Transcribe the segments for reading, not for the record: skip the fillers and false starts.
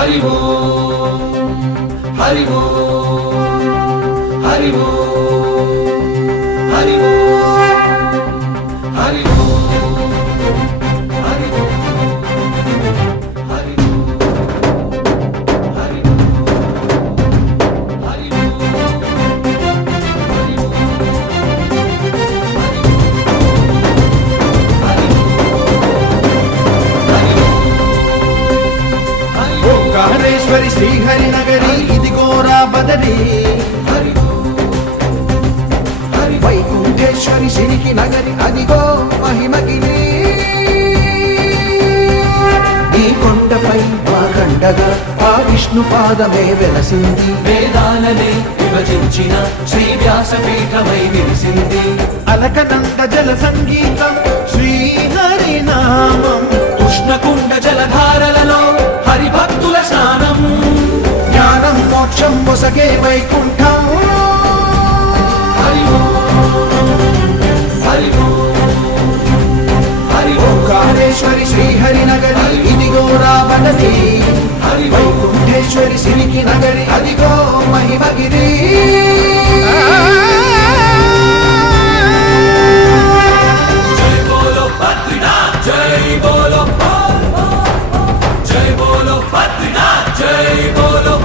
హరి ఓం హరి ఓం హరి ఓం హరి ఓం హరి ఓం హరి ఓం హరి ఓంకారేశ్వరి శ్రీహరి నగరి ఇదిగోరా బదరి వైకుంఠేశ్వరి సిరికి నగరి అదిగో మహిమగిరి ఈ కొండపై వాకండగా ఆ విష్ణు పాదమే వెలసింది వేదాలనే విభజించిన శ్రీ వ్యాసపీఠమై విరిసింది అలకనంద జల సంగీతం శ్రీహరి నామం కృష్ణకుండ జలధారలలో హరిభక్తుల స్నానం జ్ఞానం మోక్షం మొసగే వైకుంఠం హరి ఓం హరి ఓం హరి ఓం ఓంకారేశ్వరి శ్రీహరి నగరి ఇదిగో రాబడది హరి ఓం వైకుంఠేశ్వరి సిరికి నగరి అదిగో మహిమగిరి జై బోలో బద్రీనాథ్ జై బోలో జై బోలో బద్రీనాథ్ జై బోలో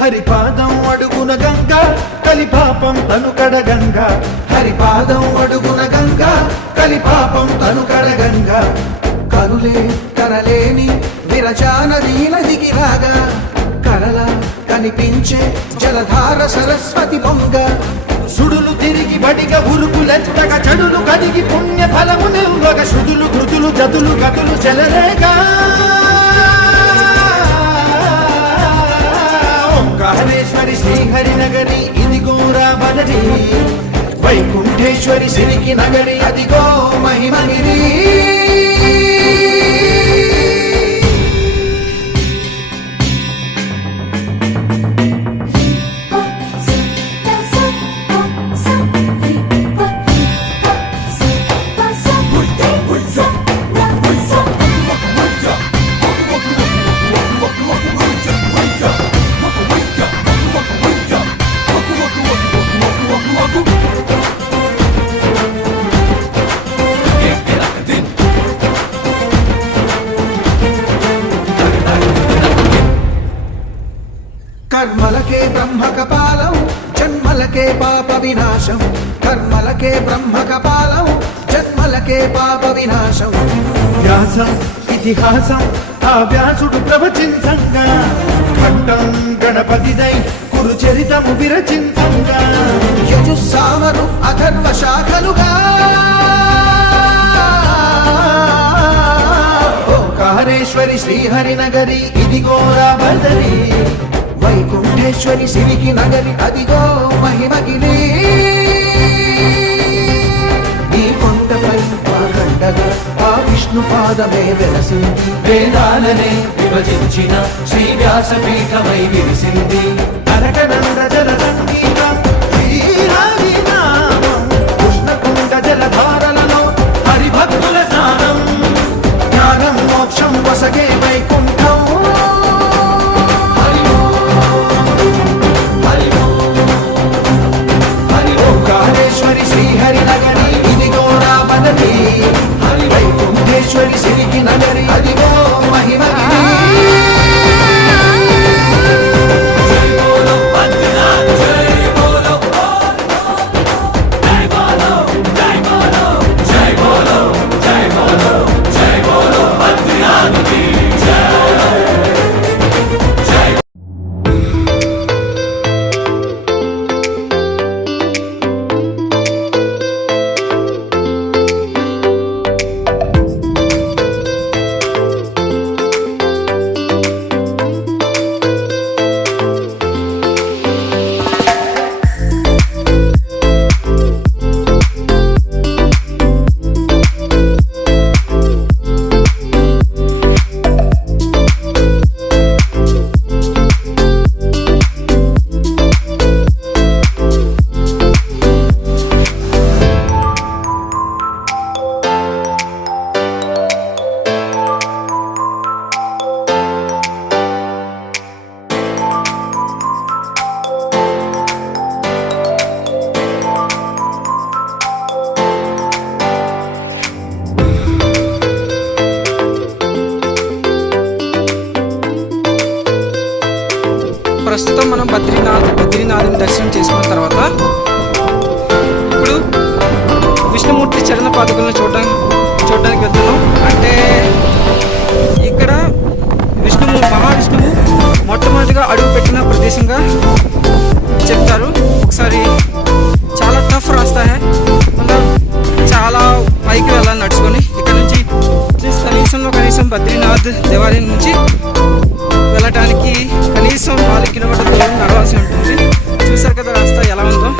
హరిపాదం అడుగున గంగా కలిపాపం తను కడగంగా హరిపాదం అడుగున గంగా కలిపాపం తను కడగంగా కనులే కనలేని విరచానది నదికి రాగా కరల కనిపించే జలధార సరస్వతి పొంగ సుడులు తిరిగి బడిగ ఉరుకులెత్తగ చెడులు కడిగి పుణ్య ఫలము నిల్వగ శృతులు కృతులు జతులు గతులు చెలరేగా ఓంకారేశ్వరి శ్రీహరి నగరి ఇదిగో రాబడది వైకుంఠేశ్వరి సిరికి నగరి అదిగో మహిమగిరి కర్మలకే బ్రహ్మ కపాలం జన్మలకే పాప వినాశం కర్మలకే బ్రహ్మ కపాలం జన్మలకే పాప వినాశం వ్యాసం ఇతిహాసం ఆ వ్యాసుడు ప్రవచించంగా ఖండం గణపతిదై కురు చరితము విరచించంగా యజుస్సామరు అథర్వ శాఖలుగా ఓంకారేశ్వరి శ్రీహరి నగరి ఇదిగో రాబడది వైకుంఠేశ్వరి సిరికి నగరి అదిగో మహిమగిరి ఈ కొండపై వాకండగా ఆ విష్ణు పాదమే వెలసింది వేదాలనే విభజించిన శ్రీ వ్యాసపీఠమై విరిసింది అరకనంద జల సంగీతం శ్రీహరి నామం కృష్ణకుండ జలధారలలో హరిభక్తుల స్నానం జ్ఞానం మోక్షం వసగే వైకుంఠం హరి ఓం హరి ఓం హరి ఓం ఓంకారేశ్వరి శ్రీహరి నగరి ఇదిగో రాబడది హరి ఓం వైకుంఠేశ్వరి సిరికి నగరి అదిగో మహిమగిరి జై బోలో బద్రీనాథ్ బద్రీనాథుని దర్శనం చేసుకున్న తర్వాత ఇప్పుడు విష్ణుమూర్తి చరణ పాదుకలను చూడడానికి వెళ్తున్నాం. అంటే ఇక్కడ మహావిష్ణువు మొట్టమొదటిగా అడుగుపెట్టిన ప్రదేశంగా చెప్తారు. ఒకసారి చాలా టఫ్ రాస్తా హై, చాలా పైకి వెళ్ళాలి నడుచుకొని. ఇక్కడ నుంచి కనీసం బద్రీనాథ్ దేవాలయం నుంచి వెళ్ళటానికి కనీసం 4 కిలోమీటర్ల దూరం నడవాల్సి ఉంటుంది. చూసారు కదా రాస్తా ఎలా ఉందో.